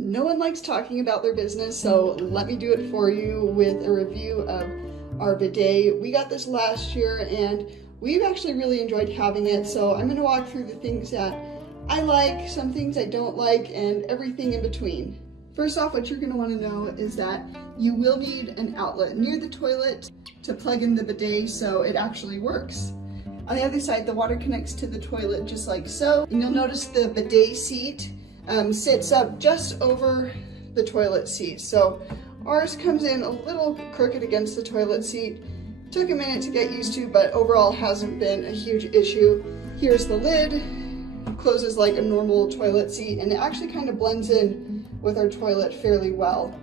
No one likes talking about their business, so let me do it for you with a review of our bidet. We got this last year and we've actually really enjoyed having it, so I'm going to walk through the things that I like, some things I don't like, and everything in between. First off, what you're going to want to know is that you will need an outlet near the toilet to plug in the bidet so it actually works. On the other side, the water connects to the toilet just like so, and you'll notice the bidet seat sits up just over the toilet seat. So ours comes in a little crooked against the toilet seat. Took a minute to get used to, but overall hasn't been a huge issue. Here's the lid, closes like a normal toilet seat, and it actually kind of blends in with our toilet fairly well.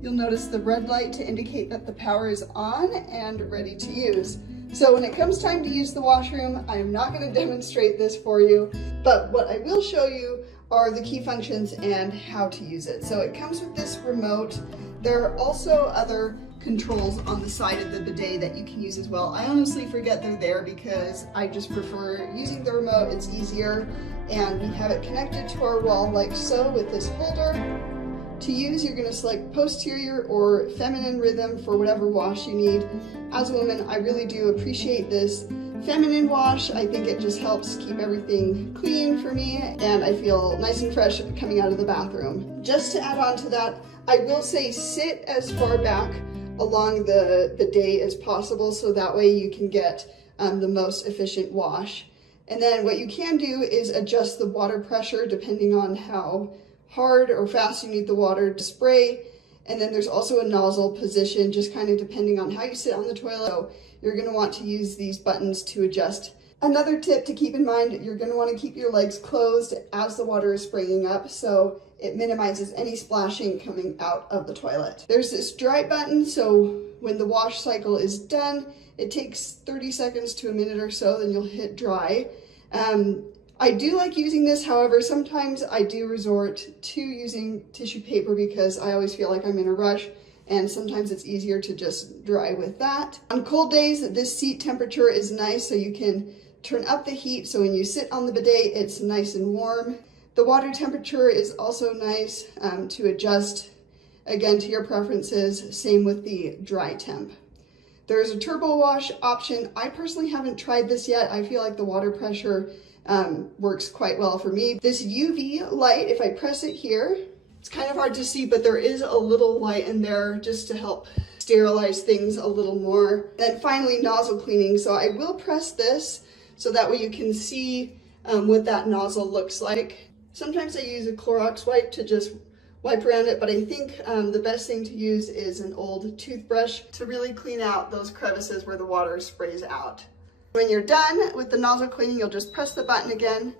You'll notice the red light to indicate that the power is on and ready to use. So when it comes time to use the washroom, I am not going to demonstrate this for you, but what I will show you are the key functions and how to use it. So it comes with this remote. There are also other controls on the side of the bidet that you can use as well. I honestly forget they're there because I just prefer using the remote. It's easier, and we have it connected to our wall like so with this holder. To use, you're going to select posterior or feminine rhythm for whatever wash you need. As a woman, I really do appreciate this feminine wash. I think it just helps keep everything clean for me, and I feel nice and fresh coming out of the bathroom. Just to add on to that, I will say sit as far back along the bidet as possible, so that way you can get the most efficient wash. And then what you can do is adjust the water pressure depending on how hard or fast you need the water to spray. And then there's also a nozzle position, just kind of depending on how you sit on the toilet. So you're going to want to use these buttons to adjust. Another tip to keep in mind, you're going to want to keep your legs closed as the water is spraying up, so it minimizes any splashing coming out of the toilet. There's this dry button, so when the wash cycle is done, it takes 30 seconds to a minute or so, then you'll hit dry. I do like using this, however, sometimes I do resort to using tissue paper because I always feel like I'm in a rush, and sometimes it's easier to just dry with that. On cold days, this seat temperature is nice, so you can turn up the heat, so when you sit on the bidet, it's nice and warm. The water temperature is also nice to adjust, again, to your preferences, same with the dry temp. There's a turbo wash option. I personally haven't tried this yet. I feel like the water pressure works quite well for me. This UV light, if I press it here, it's kind of hard to see, but there is a little light in there just to help sterilize things a little more. Then finally, nozzle cleaning. So I will press this so that way you can see what that nozzle looks like. Sometimes I use a Clorox wipe to just wipe around it, but I think the best thing to use is an old toothbrush to really clean out those crevices where the water sprays out. When you're done with the nozzle cleaning, you'll just press the button again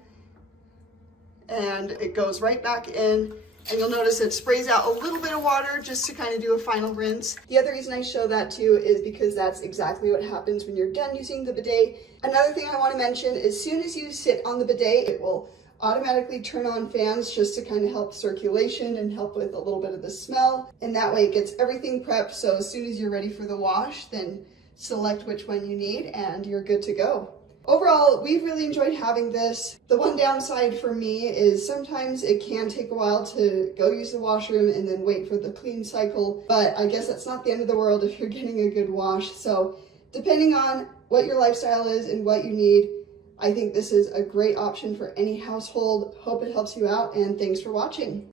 and it goes right back in, and you'll notice it sprays out a little bit of water just to kind of do a final rinse. The other reason I show that too is because that's exactly what happens when you're done using the bidet. Another thing I want to mention, as soon as you sit on the bidet, it will automatically turn on fans just to kind of help circulation and help with a little bit of the smell. And that way it gets everything prepped, so as soon as you're ready for the wash, then select which one you need and you're good to go. Overall, we've really enjoyed having this. The one downside for me is sometimes it can take a while to go use the washroom and then wait for the clean cycle, but I guess that's not the end of the world if you're getting a good wash. So depending on what your lifestyle is and what you need, I think this is a great option for any household. Hope it helps you out, and thanks for watching.